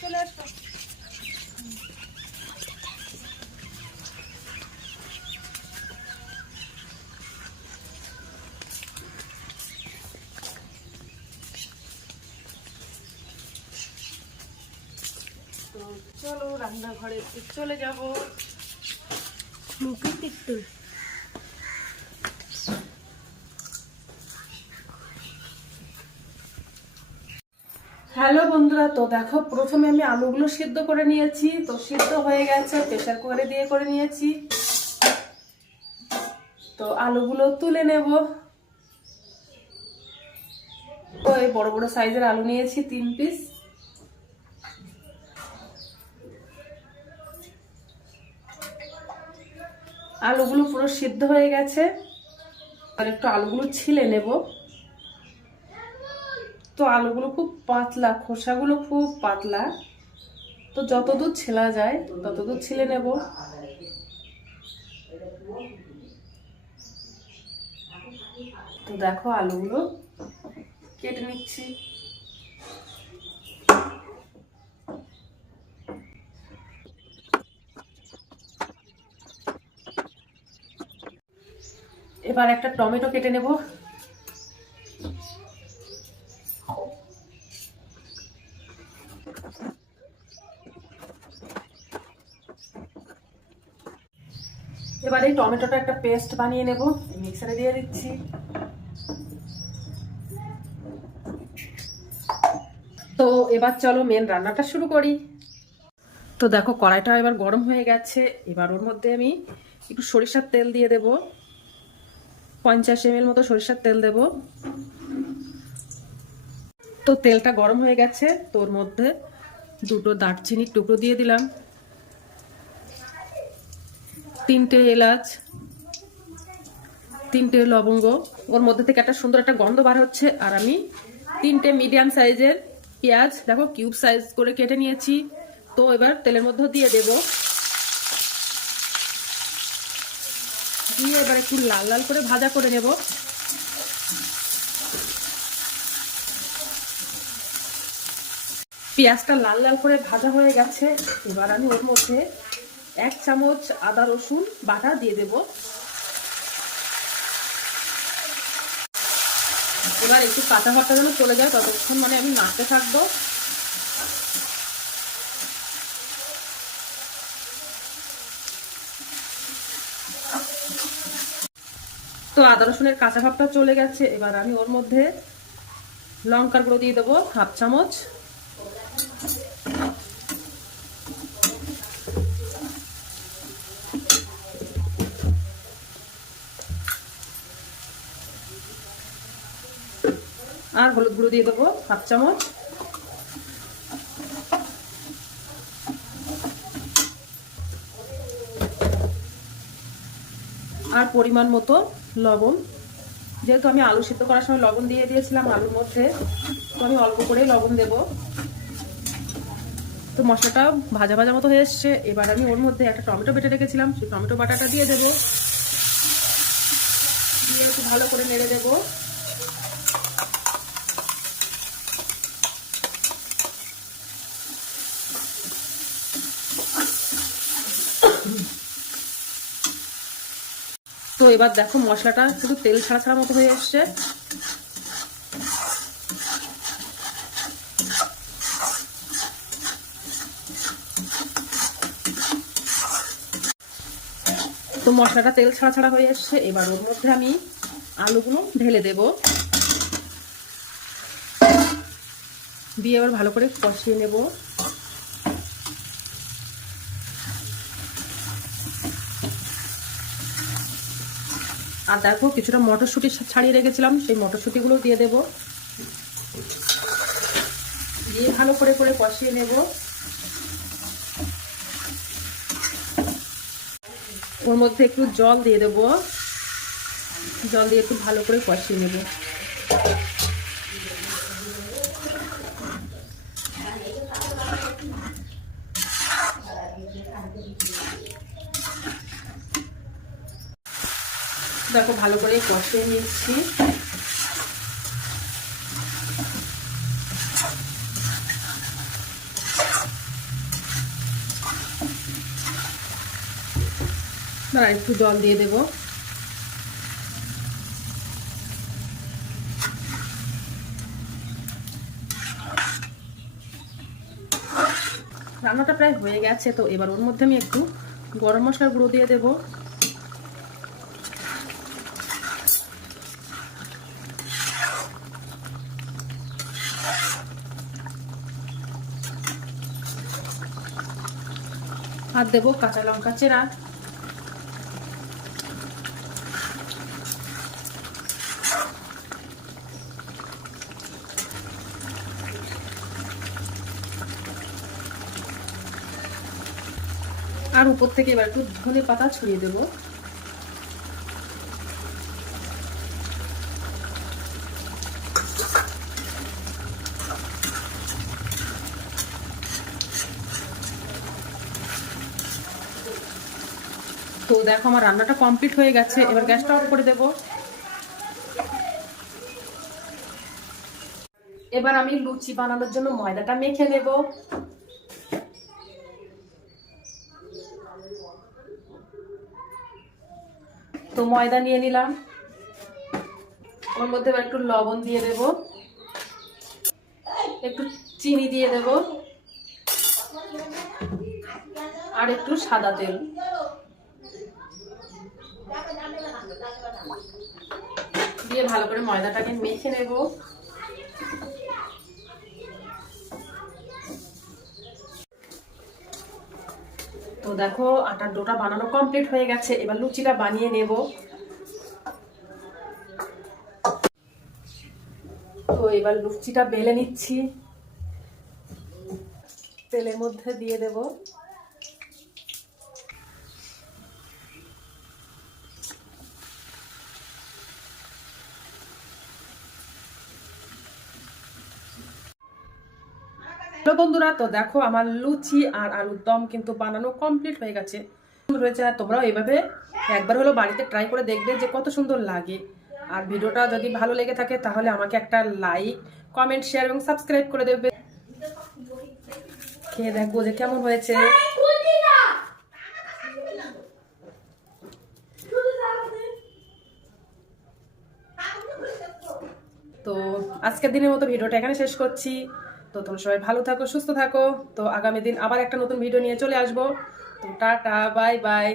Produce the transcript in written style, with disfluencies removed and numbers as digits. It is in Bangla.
চলে আসো। তো চলো রান্নাঘরে চলে যাবো। মুখে একটু হ্যালো বন্ধুরা, তো দেখো প্রথমে আমি আলুগুলো সিদ্ধ করে নিয়েছি। তো সিদ্ধ হয়ে গেছে, প্রেসার কুকারে দিয়ে করে নিয়েছি। তো আলুগুলো তুলে নেব। তো এই বড় বড় সাইজের আলু নিয়েছি 3 পিস। আলুগুলো পুরো সিদ্ধ হয়ে গেছে। আর একটু আলুগুলো ছিলে নেব। তো আলুগুলো খুব পাতলা, খোসাগুলো খুব পাতলা। তো যতদূর ছেলা যায় ততদূর ছিলে নেব। তো দেখো আলুগুলো কেটে নিচ্ছি। এবার একটা টমেটো কেটে নেব। এবার এই টমেটোটা একটা পেস্ট বানিয়ে নেব, মিক্সারে দিয়ে দিচ্ছি। তো এবার চলো মেন রান্নাটা শুরু করি। তো দেখো কড়াইটা এবার গরম হয়ে গেছে। এবার ওর মধ্যে আমি একটু সরিষার তেল দিয়ে দেব। 50 ml মতো সরিষার তেল দেব। তো তেলটা গরম হয়ে গেছে। তো ওর মধ্যে 2টো দারচিনির টুকরো দিয়ে দিলাম, 3টে এলাচ, 3টে লবঙ্গ। ওর মধ্যে থেকে একটা সুন্দর একটা গন্ধ বার হচ্ছে। আর আমি 3টে মিডিয়াম সাইজের পেঁয়াজ দেখো কিউব সাইজ করে কেটে নিয়েছি। তো এবার তেলের মধ্যে দিয়ে দেব। দিয়ে এবার একটু লাল লাল করে ভাজা করে নেব। পেঁয়াজটা লাল লাল করে ভাজা হয়ে গেছে। এবার আমি ওর মধ্যে 1 চামচ আদা রসুন বাটা দিয়ে দেব। এবার একটু কাঁচা ভাবটা যেন চলে যায় ততক্ষণ মানে আমি নাড়তে থাকবো। তো আদা রসুনের কাঁচা ভাবটা চলে গেছে। এবার আমি ওর মধ্যে লঙ্কার গুঁড়ো দিয়ে দেবো 1/2 চামচ। আর হলুদ গুঁড়ো দিয়ে দেবো 1/2 চামচ। আর পরিমাণ মতো লবণ। যেহেতু আমি আলু সিদ্ধ করার সময় লবণ দিয়ে দিয়েছিলাম আলুর মধ্যে, তো আমি অল্প করেই লবণ দেব। তো মশলাটা ভাজা ভাজা মতো হয়ে এসছে। এবার আমি ওর মধ্যে একটা টমেটো বেটে রেখেছিলাম, সেই টমেটো বাটাটা দিয়ে দেবো। দিয়ে একটু ভালো করে নেড়ে দেবো। তো এবার দেখো মশলাটা শুধু তেল ছাড়া ছাড়া মতো হয়ে এসছে। তো মশলাটা তেল ছাড়া ছাড়া হয়ে এসছে। এবার ওর মধ্যে আমি আলুগুলো ঢেলে দেব। দিয়ে এবার ভালো করে কষিয়ে নেব। আর দেখো কিছুটা মটরশুঁটি ছাড়িয়ে রেখেছিলাম, সেই মটরশুঁটিগুলো দিয়ে দেব। দিয়ে ভালো করে করে কষিয়ে নেব। ওর মধ্যে একটু জল দিয়ে দেব। জল দিয়ে একটু ভালো করে কষিয়ে নেব। দেখো ভালো করে কষিয়ে নিচ্ছি। আর একটু জল দিয়ে দেব। রান্নাটা প্রায় হয়ে গেছে, তো এবার ওর মধ্যে আমি একটু গরম মশলার গুঁড়ো দিয়ে দেব। আর দেব কাঁচা লঙ্কা চেরা। আর উপর থেকে এবার একটু ধনে পাতা ছড়িয়ে দেব। তো দেখো আমার রান্নাটা কমপ্লিট হয়ে গেছে, এবার গ্যাসটা অফ করে দেব। এবার আমি লুচি বানানোর জন্য ময়দাটা মেখে নেব। তো ময়দা নিয়ে নিলাম, ওর মধ্যে এবার একটু লবণ দিয়ে দেব, একটু চিনি দিয়ে দেব, আর একটু সাদা তেল দিয়ে ভালো করে ময়দাটাকে মেখে নেব। তো দেখো আটার ডোটা বানানো কমপ্লিট হয়ে গেছে, এবার লুচিটা বানিয়ে নেব। তো এবার লুচিটা বেলে নিচ্ছি, তেলের মধ্যে দিয়ে দেব। হ্যালো বন্ধুরা, তো দেখো আমার লুচি আর আলুর দম কিন্তু বানানো কমপ্লিট হয়ে গেছে রয়েছে। আর তোমরাও এইভাবে একবার হলো বাড়িতে ট্রাই করে দেখবে যে কত সুন্দর লাগে। আর ভিডিওটা যদি ভালো লেগে থাকে তাহলে আমাকে একটা লাইক, কমেন্ট, শেয়ার এবং সাবস্ক্রাইব করে দেবে। খেয়ে দেখবো যে কেমন হয়েছে। তো আজকের দিনের মতো ভিডিওটা এখানে শেষ করছি। তো তোমরা সবাই ভালো থাকো, সুস্থ থাকো। তো আগামী দিন আবার একটা নতুন ভিডিও নিয়ে চলে আসবো। তো টাটা, বাই বাই।